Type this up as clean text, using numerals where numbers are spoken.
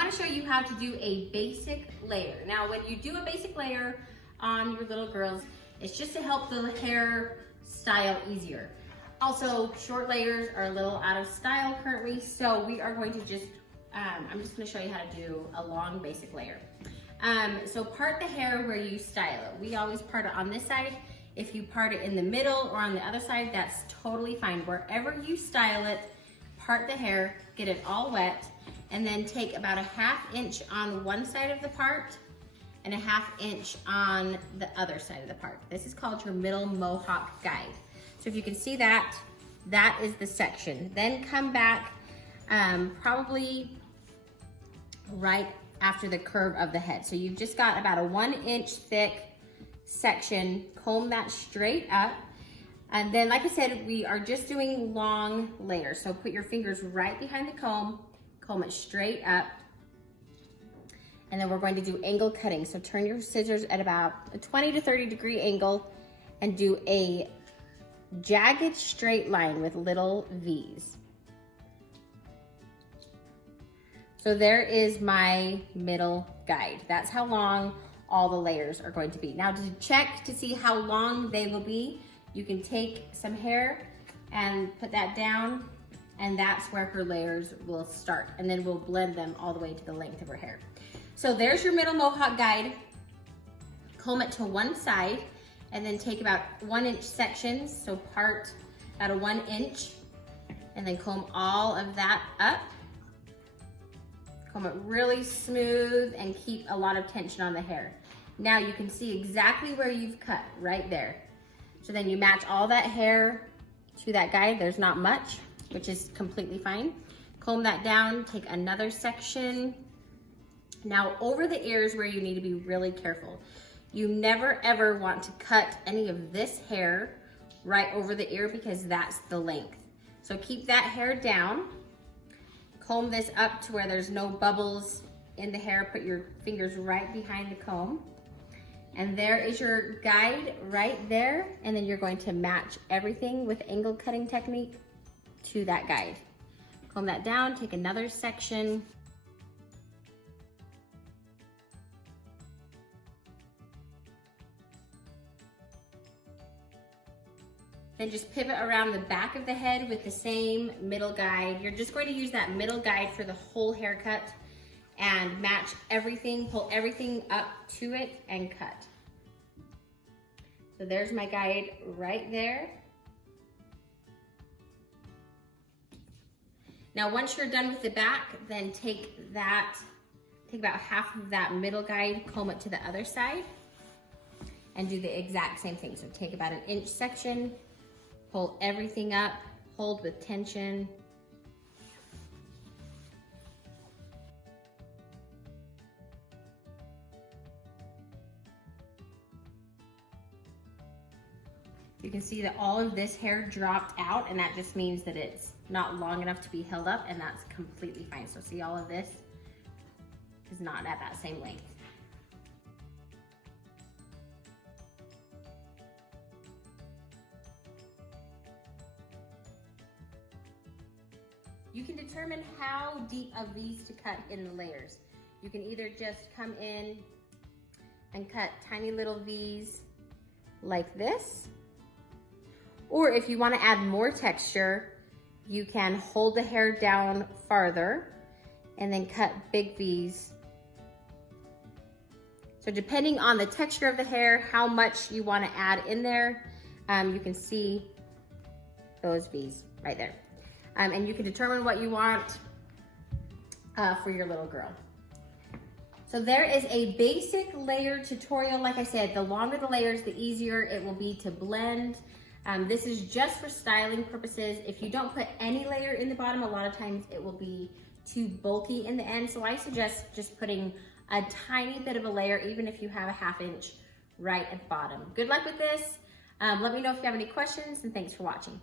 want to show you how to do a basic layer. Now, when you do a basic layer on your little girls, it's just to help the hair style easier. Also, short layers are a little out of style currently, so we are going to just, I'm just going to show you how to do a long basic layer. So part the hair where you style it. We always part it on this side. If you part it in the middle or on the other side, that's totally fine. Wherever you style it, part the hair, get it all wet, and then take about a 1/2 inch on one side of the part and a 1/2 inch on the other side of the part. This is called your middle mohawk guide. So if you can see that, that is the section. Then come back probably right after the curve of the head. So you've just got about a 1 inch thick section, comb that straight up. And then, like I said, we are just doing long layers. So put your fingers right behind the comb it straight up. And then we're going to do angle cutting. So turn your scissors at about a 20 to 30 degree angle and do a jagged straight line with little V's. So there is my middle guide. That's how long all the layers are going to be. Now, to check to see how long they will be, you can take some hair and put that down, and that's where her layers will start. And then we'll blend them all the way to the length of her hair. So there's your middle mohawk guide. Comb it to one side, and then take about 1 inch sections. So part at a 1 inch, and then comb all of that up. Comb it really smooth and keep a lot of tension on the hair. Now you can see exactly where you've cut right there. So then you match all that hair to that guide. There's not much, which is completely fine. Comb that down, take another section. Now over the ears where you need to be really careful. You never ever want to cut any of this hair right over the ear because that's the length. So keep that hair down. Comb this up to where there's no bubbles in the hair. Put your fingers right behind the comb. And there is your guide right there. And then you're going to match everything with angle cutting technique to that guide. Comb that down, take another section. Then just pivot around the back of the head with the same middle guide. You're just going to use that middle guide for the whole haircut and match everything, pull everything up to it and cut. So there's my guide right there. Now once you're done with the back, then take about half of that middle guide, comb it to the other side, and do the exact same thing. So take about 1 inch section, pull everything up, hold with tension. You can see that all of this hair dropped out, and that just means that it's not long enough to be held up, and that's completely fine. So see, all of this is not at that same length. You can determine how deep of V's to cut in the layers. You can either just come in and cut tiny little V's like this, or if you want to add more texture, you can hold the hair down farther and then cut big V's. So depending on the texture of the hair, how much you want to add in there, you can see those V's right there. And you can determine what you want for your little girl. So there is a basic layer tutorial. Like I said, the longer the layers, the easier it will be to blend. This is just for styling purposes. If you don't put any layer in the bottom, a lot of times it will be too bulky in the end. So I suggest just putting a tiny bit of a layer, even if you have a 1/2 inch right at the bottom. Good luck with this. Let me know if you have any questions, and thanks for watching.